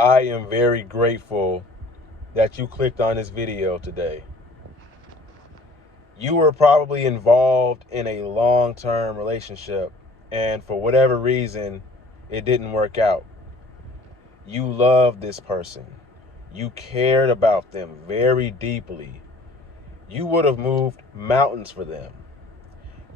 I am very grateful that you clicked on this video today. You were probably involved in a long-term relationship, and for whatever reason, it didn't work out. You loved this person. You cared about them very deeply. You would have moved mountains for them.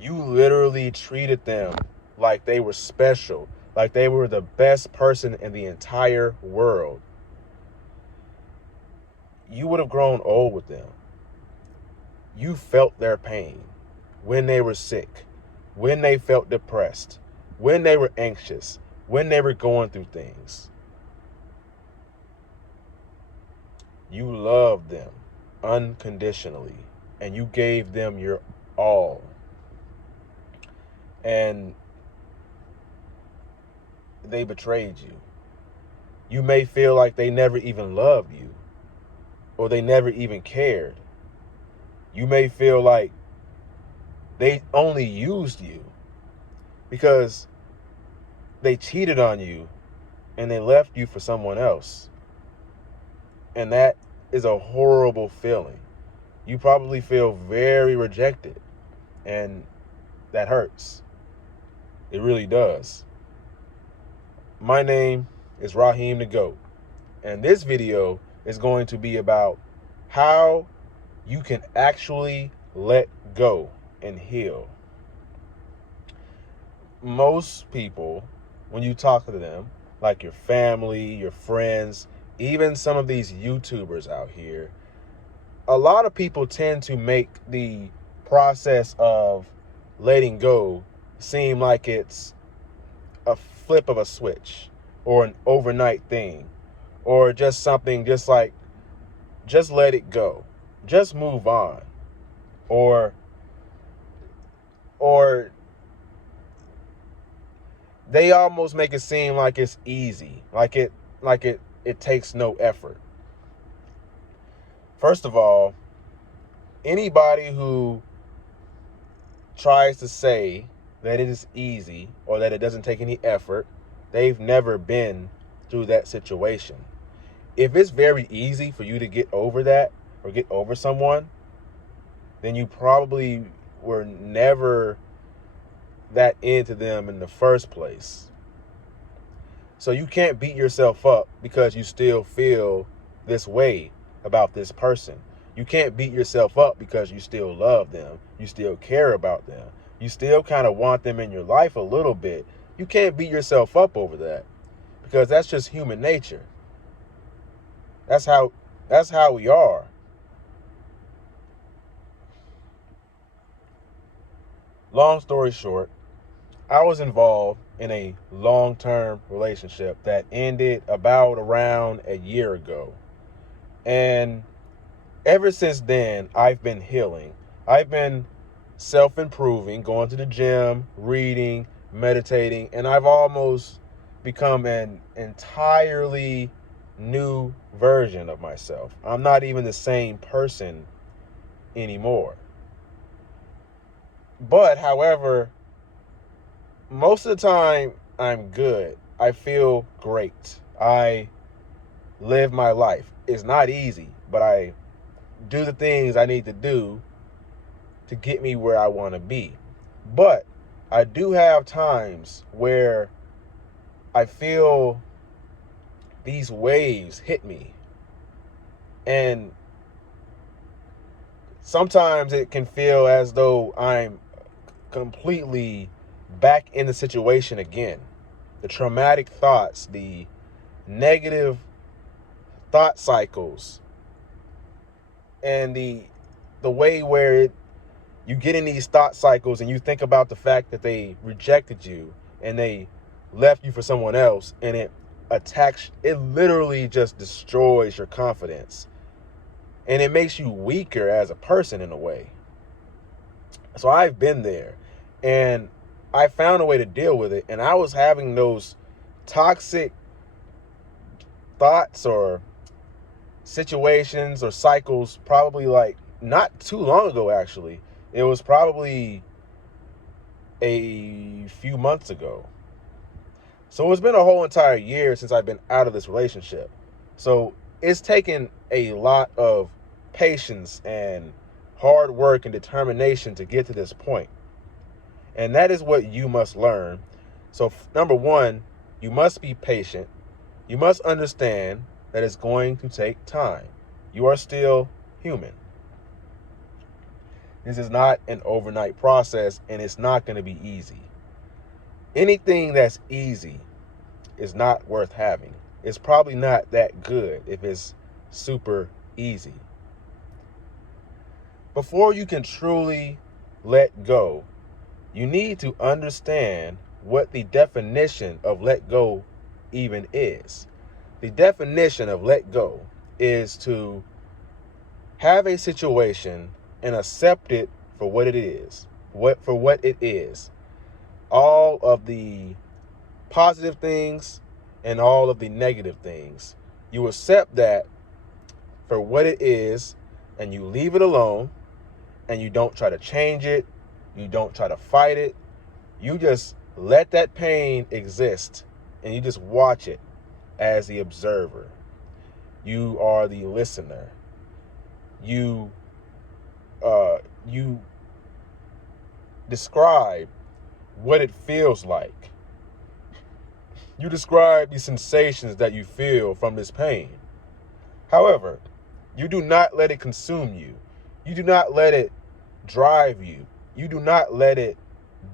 You literally treated them like they were special, like they were the best person in the entire world. You would have grown old with them. You felt their pain when they were sick, when they felt depressed, when they were anxious, when they were going through things. You loved them unconditionally, and you gave them your all. And they betrayed you. You may feel like they never even loved you, or they never even cared. You may feel like they only used you because they cheated on you and they left you for someone else. And that is a horrible feeling. You probably feel very rejected, and that hurts. It really does. My name is Raheem the GOAT, and this video is going to be about how you can actually let go and heal. Most people, when you talk to them, like your family, your friends, even some of these YouTubers out here, a lot of people tend to make the process of letting go seem like it's a flip of a switch or an overnight thing or just something just like, just let it go, just move on, or they almost make it seem like it's easy, like it takes no effort. First of all, anybody who tries to say that it is easy or that it doesn't take any effort, they've never been through that situation. If it's very easy for you to get over that or get over someone, then you probably were never that into them in the first place. So you can't beat yourself up because you still feel this way about this person. You can't beat yourself up because you still love them. You still care about them. You still kind of want them in your life a little bit. You can't beat yourself up over that because that's just human nature. That's how we are. Long story short, I was involved in a long-term relationship that ended about around a year ago. And ever since then, I've been healing. I've been self-improving, going to the gym, reading, meditating, and I've almost become an entirely new version of myself. I'm not even the same person anymore. But, however, most of the time, I'm good. I feel great. I live my life. It's not easy, but I do the things I need to do to get me where I want to be. But I do have times where I feel these waves hit me. And sometimes it can feel as though I'm completely back in the situation again. The traumatic thoughts, the negative thought cycles, and the way where you get in these thought cycles and you think about the fact that they rejected you and they left you for someone else, and it literally just destroys your confidence. And it makes you weaker as a person in a way. So I've been there, and I found a way to deal with it. And I was having those toxic thoughts or situations or cycles probably like not too long ago, actually. It was probably a few months ago. So it's been a whole entire year since I've been out of this relationship. So it's taken a lot of patience and hard work and determination to get to this point. And that is what you must learn. So number one, you must be patient. You must understand that it's going to take time. You are still human. This is not an overnight process, and it's not going to be easy. Anything that's easy is not worth having. It's probably not that good if it's super easy. Before you can truly let go, you need to understand what the definition of let go even is. The definition of let go is to have a situation and accept it for what it is. For what it is. All of the positive things and all of the negative things. You accept that for what it is, and you leave it alone, and you don't try to change it. You don't try to fight it. You just let that pain exist, and you just watch it as the observer. You are the listener. You describe what it feels like. You describe the sensations that you feel from this pain. However, you do not let it consume you. You do not let it drive you. You do not let it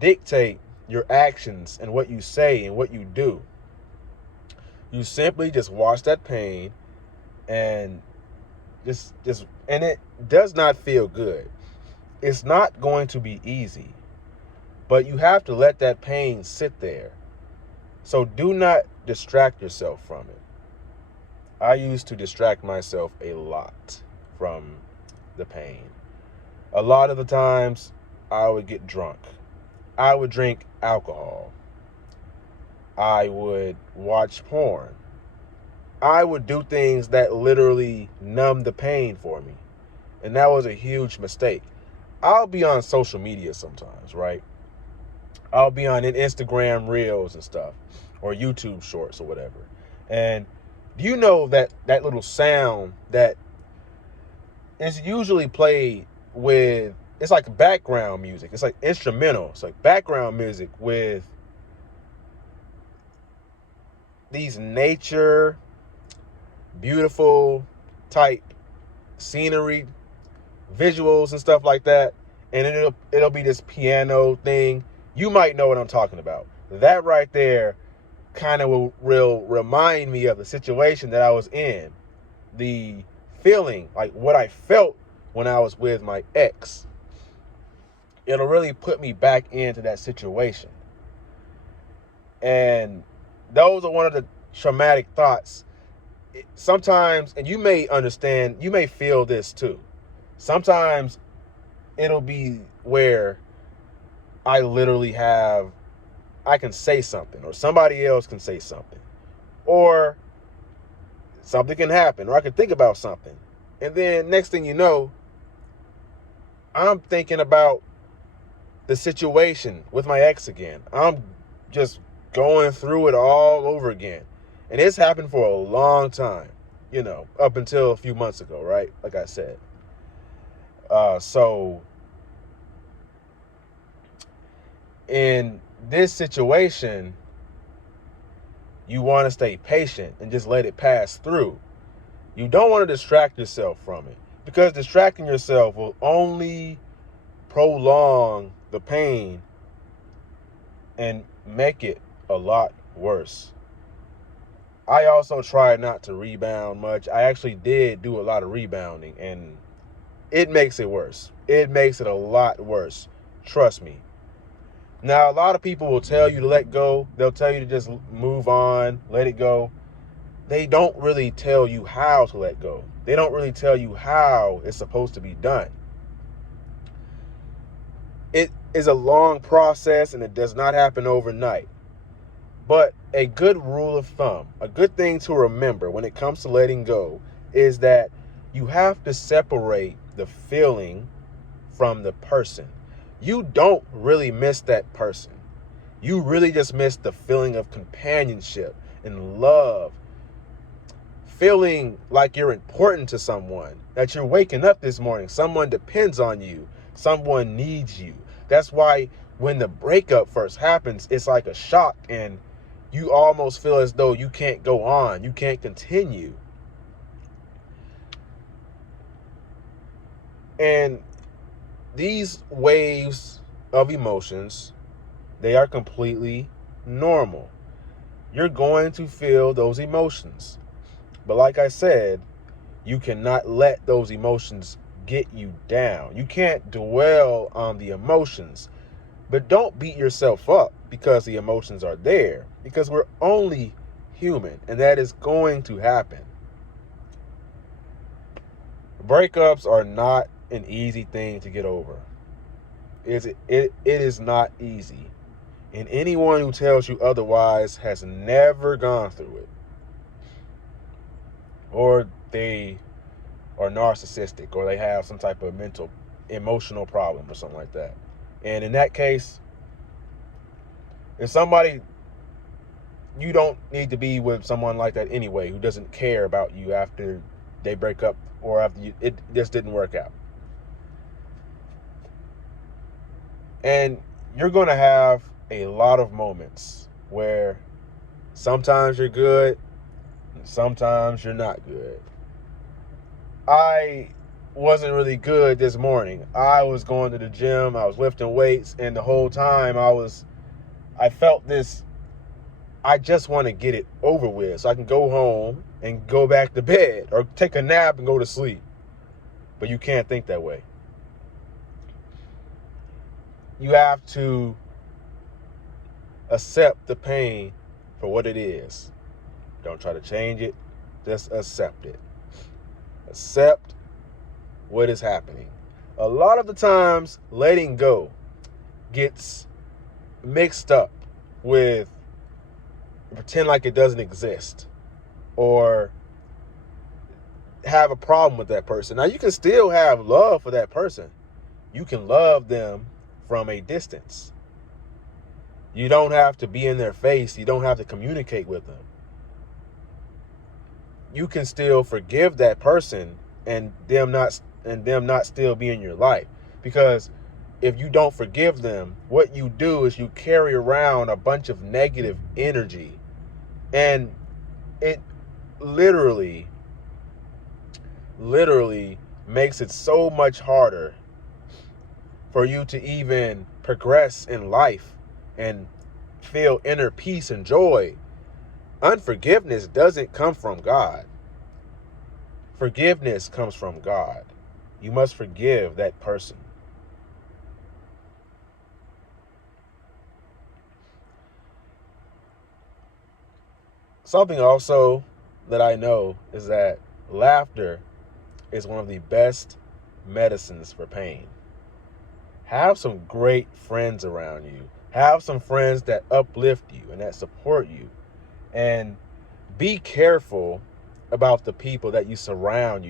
dictate your actions and what you say and what you do. You simply just watch that pain, and and it does not feel good. It's not going to be easy, but you have to let that pain sit there. So do not distract yourself from it. I used to distract myself a lot from the pain. A lot of the times I would get drunk. I would drink alcohol. I would watch porn. I would do things that literally numb the pain for me. And that was a huge mistake. I'll be on social media sometimes, right? I'll be on Instagram Reels and stuff, or YouTube Shorts or whatever. And do you know that little sound that is usually played with, it's like background music. It's like instrumental. It's like background music with these nature, beautiful type scenery, visuals and stuff like that. And it'll be this piano thing. You might know what I'm talking about. That right there kind of will remind me of the situation that I was in. The feeling, like what I felt when I was with my ex. It'll really put me back into that situation. And those are one of the traumatic thoughts. Sometimes, and you may understand, you may feel this too. Sometimes it'll be where I can say something, or somebody else can say something, or something can happen, or I can think about something. And then next thing you know, I'm thinking about the situation with my ex again. I'm just going through it all over again. And it's happened for a long time, up until a few months ago, right? Like I said. So in this situation, you want to stay patient and just let it pass through. You don't want to distract yourself from it, because distracting yourself will only prolong the pain and make it a lot worse. I also try not to rebound much. I actually did do a lot of rebounding, and it makes it worse. It makes it a lot worse. Trust me. Now, a lot of people will tell you to let go. They'll tell you to just move on, let it go. They don't really tell you how to let go. They don't really tell you how it's supposed to be done. It is a long process, and it does not happen overnight. But a good rule of thumb, a good thing to remember when it comes to letting go, is that you have to separate the feeling from the person. You don't really miss that person. You really just miss the feeling of companionship and love. Feeling like you're important to someone, that you're waking up this morning. Someone depends on you. Someone needs you. That's why when the breakup first happens, it's like a shock and you almost feel as though you can't go on. You can't continue. And these waves of emotions, they are completely normal. You're going to feel those emotions. But like I said, you cannot let those emotions get you down. You can't dwell on the emotions. But don't beat yourself up because the emotions are there. Because we're only human, and that is going to happen. Breakups are not an easy thing to get over. It is not easy. And anyone who tells you otherwise has never gone through it. Or they are narcissistic, or they have some type of emotional problem or something like that. And in that case, if somebody, you don't need to be with someone like that anyway, who doesn't care about you after they break up or after it just didn't work out. And you're going to have a lot of moments where sometimes you're good, and sometimes you're not good. I wasn't really good this morning. I was going to the gym, I was lifting weights, and the whole time I felt this, I just want to get it over with so I can go home and go back to bed or take a nap and go to sleep. But you can't think that way. You have to accept the pain for what it is. Don't try to change it. Just accept it. Accept what is happening. A lot of the times, letting go gets mixed up with pretend like it doesn't exist or have a problem with that person. Now, you can still have love for that person. You can love them from a distance. You don't have to be in their face. You don't have to communicate with them. You can still forgive that person and them not still be in your life. Because if you don't forgive them, what you do is you carry around a bunch of negative energy, and it literally makes it so much harder for you to even progress in life and feel inner peace and joy. Unforgiveness doesn't come from God. Forgiveness comes from God. You must forgive that person. Something also that I know is that laughter is one of the best medicines for pain. Have some great friends around you. Have some friends that uplift you and that support you. And be careful about the people that you surround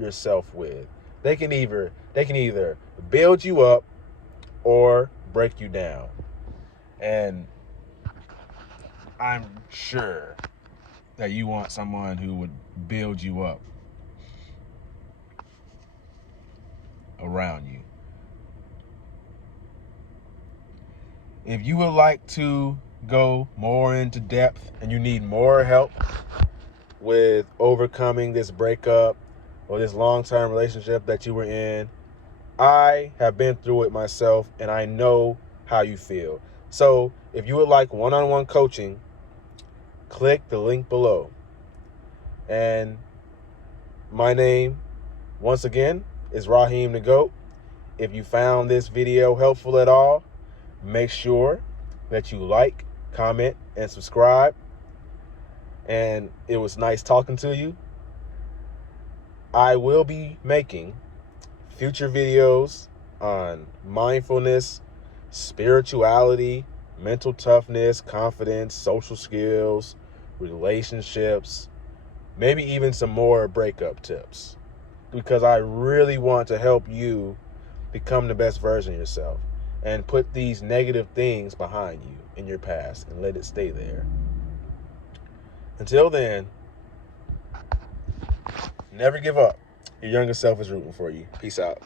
yourself with. They can either build you up or break you down. And I'm sure that you want someone who would build you up around you. If you would like to go more into depth and you need more help with overcoming this breakup or this long-term relationship that you were in, I have been through it myself and I know how you feel. So if you would like one-on-one coaching, click the link below. And my name, once again, is Raheem the GOAT. If you found this video helpful at all, make sure that you like, comment, and subscribe. And it was nice talking to you. I will be making future videos on mindfulness, spirituality, mental toughness, confidence, social skills, relationships, maybe even some more breakup tips. Because I really want to help you become the best version of yourself and put these negative things behind you. in your past and let it stay there. Until then, never give up. Your younger self is rooting for you. Peace out.